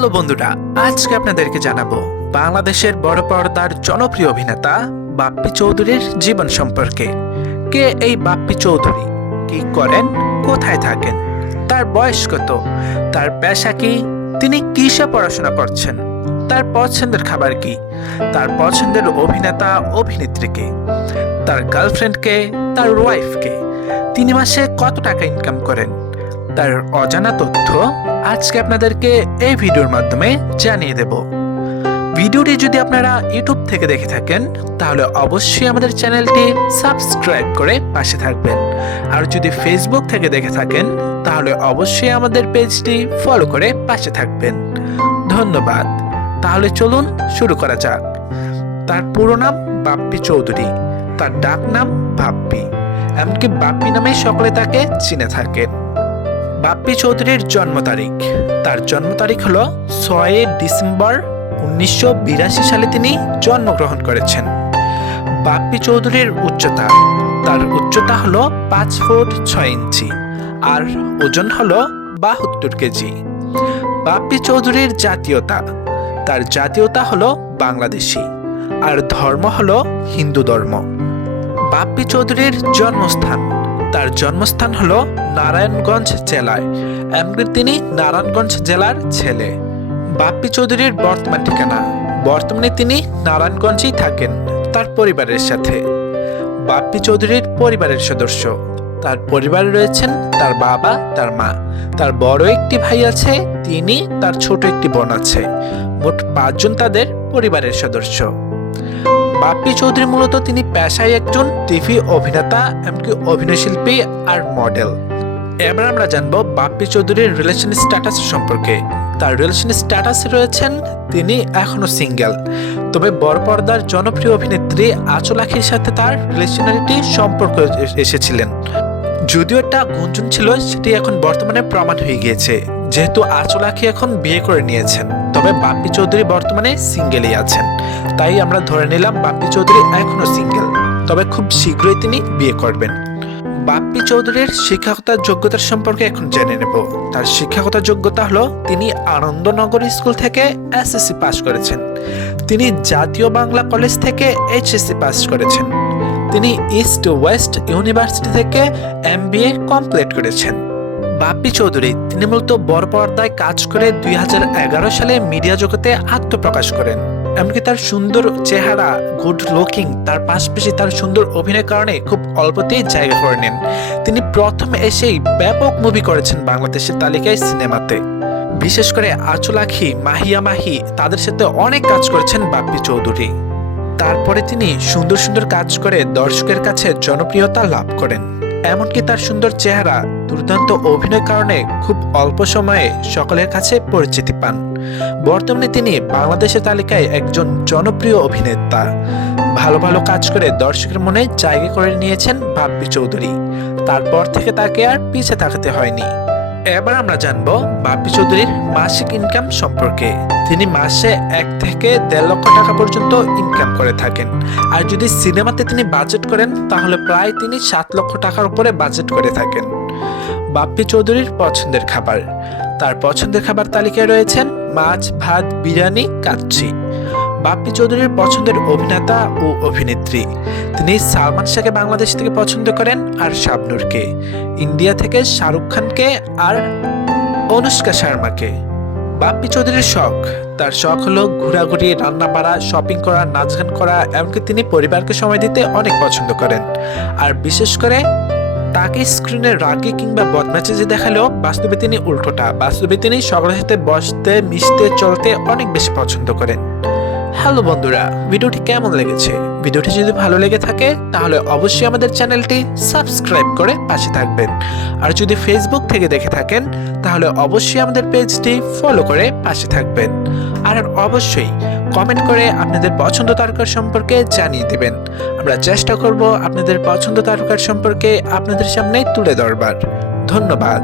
Hello বন্ধুরা, আজকে আপনাদেরকে জানাব বাংলাদেশের বড় পর্দার জনপ্রিয় অভিনেতা বাপ্পি চৌধুরীর জীবন সম্পর্কে। কে এই বাপ্পি চৌধুরী? কি করেন? কোথায় থাকেন? তার বয়স কত? তার পেশা কি? তিনি কিসে পড়াশোনা করছেন? তার পছন্দের খাবার কি? তার পছন্দের অভিনেতা অভিনেত্রীকে তার গার্লফ্রেন্ডকে তার ওয়াইফকে তিনি মাসে কত টাকা ইনকাম করেন? তার অজানা তথ্য? আজকে আপনাদেরকে এই ভিডিওর মাধ্যমে জানিয়ে দেব। ভিডিওটি যদি আপনারা ইউটিউব থেকে দেখে থাকেন, তাহলে অবশ্যই আমাদের চ্যানেলটি সাবস্ক্রাইব করে পাশে থাকবেন। আর যদি ফেসবুক থেকে দেখে থাকেন, তাহলে অবশ্যই আমাদের পেজটি ফলো করে পাশে থাকবেন। ধন্যবাদ। তাহলে চলুন শুরু করা যাক। তার পুরো নাম বাপ্পি চৌধুরী, তার ডাক নাম বাপ্পি। এমনকি বাপ্পি নামেই সকলে তাকে চিনে থাকেন। বাপ্পি চৌধুরীর জন্ম তারিখ। তার জন্ম তারিখ হলো ছয় ডিসেম্বর উনিশশো বিরাশি সালে তিনি জন্মগ্রহণ করেছেন। বাপ্পি চৌধুরীর উচ্চতা, তার উচ্চতা হলো পাঁচ ফুট ছয় ইঞ্চি আর ওজন হলো বাহাত্তর কেজি। বাপ্পি চৌধুরীর জাতীয়তা, তার জাতীয়তা হলো বাংলাদেশি আর ধর্ম হলো হিন্দু ধর্ম। বাপ্পি চৌধুরীর জন্মস্থান তার জন্মস্থান হলো নারায়ণগঞ্জ জেলায়। এমনকি তিনি নারায়ণগঞ্জ জেলার ছেলে। বাপ্পি চৌধুরীর বর্তমান ঠিকানা। বর্তমানে তিনি নারায়ণগঞ্জেই থাকেন তার পরিবারের সাথে। বাপ্পি চৌধুরীর পরিবারের সদস্য। তার পরিবারে রয়েছেন তার বাবা, তার মা। তার বড় একটি ভাই আছে, তিনি তার ছোট একটি বোন আছে। মোট পাঁচজন তাদের পরিবারের সদস্য। বাপ্পি চৌধুরী মূলত তিনি পেশায় একজন টিভি অভিনেতা, এমনকি অভিনয়শিল্পী আর মডেল এবার আমরা জানব বাপ্পি চৌধুরীর রিলেশন স্ট্যাটাস সম্পর্কে। তার রিলেশন স্ট্যাটাসে রয়েছেন তিনি এখনও সিঙ্গেল তবে বড় পর্দার জনপ্রিয় অভিনেত্রী আচল আখির সাথে তার রিলেশনারিটি সম্পর্ক এসেছিলেন। যদিও একটা গুঞ্জন ছিল, সেটি এখন বর্তমানে প্রমাণ হয়ে গিয়েছে। যেহেতু আচল আখি এখন বিয়ে করে নিয়েছেন। তবে বাপ্পি চৌধুরী বর্তমানে সিঙ্গেলই আছেন। তাই আমরা ধরে নিলাম বাপ্পি চৌধুরী এখনও সিঙ্গেল তবে খুব শীঘ্রই তিনি বিয়ে করবেন। বাপ্পি চৌধুরীর শিক্ষকতার যোগ্যতার সম্পর্কে এখন জেনে নেব। তার শিক্ষকতা যোগ্যতা হলো তিনি আনন্দনগর স্কুল থেকে এসএসসি পাস করেছেন। তিনি জাতীয় বাংলা কলেজ থেকে এইচএসসি পাস করেছেন। তিনি ইস্ট ওয়েস্ট ইউনিভার্সিটি থেকে এমবিএ কমপ্লিট করেছেন। বাপ্পি চৌধুরী, তিনি মূলত বড় পর্দায় কাজ করে দুই হাজার এগারো সালে মিডিয়া জগতে আত্মপ্রকাশ করেন। এমনকি তার সুন্দর চেহারা গুড লুকিং তার পাশাপাশি তার সুন্দর অভিনয়ের কারণে খুব অল্পতেই জায়গা করে নেন। তিনি প্রথম এসেই ব্যাপক মুভি করেছেন বাংলাদেশের তালিকায় সিনেমাতে। বিশেষ করে আচলাখি মাহিয়া মাহি, তাদের সাথে অনেক কাজ করেছেন বাপ্পি চৌধুরী। তারপরে তিনি সুন্দর সুন্দর কাজ করে দর্শকের কাছে জনপ্রিয়তা লাভ করেন। এমনকি তার সুন্দর চেহারা দুর্দান্ত অভিনয়ের কারণে খুব অল্প সময়ে সকলের কাছে পরিচিতি পান। বর্তমানে তিনি বাংলাদেশের তালিকায় একজন জনপ্রিয় অভিনেতা। ভালো ভালো কাজ করে দর্শকের মনে জায়গা করে নিয়েছেন বাপ্পি চৌধুরী। তারপর থেকে তাকে আর পিছে তাকাতে হয়নি। এবার আমরা জানব বাপ্পি চৌধুরীর মাসিক ইনকাম সম্পর্কে। তিনি মাসে এক থেকে দেড় লক্ষ টাকা পর্যন্ত ইনকাম করে থাকেন। আর যদি সিনেমাতে তিনি বাজেট করেন, তাহলে প্রায় তিনি সাত লক্ষ টাকার উপরে বাজেট করে থাকেন। বাপ্পি চৌধুরীর পছন্দের খাবার। তার পছন্দের খাবার তালিকায় রয়েছেন মাছ, ভাত, বিরিয়ানি, কাচ্চি। বাপ্পি চৌধুরীর পছন্দের অভিনেতা ও অভিনেত্রী। তিনি সালমান শাহকে বাংলাদেশ থেকে পছন্দ করেন আর শাবনুরকে। ইন্ডিয়া থেকে শাহরুখ খানকে আর অনুষ্কা শর্মাকে। বাপ্পি চৌধুরীর শখ। তার শখ হলো ঘোরাঘুরি রান্না বাড়া শপিং করা, নাচ গান করা, এমনকি তিনি পরিবারকে সময় দিতে অনেক পছন্দ করেন। আর বিশেষ করে তাকে স্ক্রিনে রাগে কিংবা বদমাচেজে দেখালেও বাস্তবে তিনি উল্টোটা। বাস্তবে তিনি সকলের সাথে বসতে, মিশতে, চলতে অনেক বেশি পছন্দ করেন। হ্যালো বন্ধুরা, ভিডিওটি কেমন লেগেছে? ভিডিওটি যদি ভালো লেগে থাকে, তাহলে অবশ্যই আমাদের চ্যানেলটি সাবস্ক্রাইব করে পাশে থাকবেন। আর যদি ফেসবুক থেকে দেখে থাকেন, তাহলে অবশ্যই আমাদের পেজটি ফলো করে পাশে থাকবেন। আর অবশ্যই কমেন্ট করে আপনাদের পছন্দ তারকার সম্পর্কে জানিয়ে দেবেন। আমরা চেষ্টা করব আপনাদের পছন্দ তারকার সম্পর্কে আপনাদের সামনে তুলে ধরবার। ধন্যবাদ।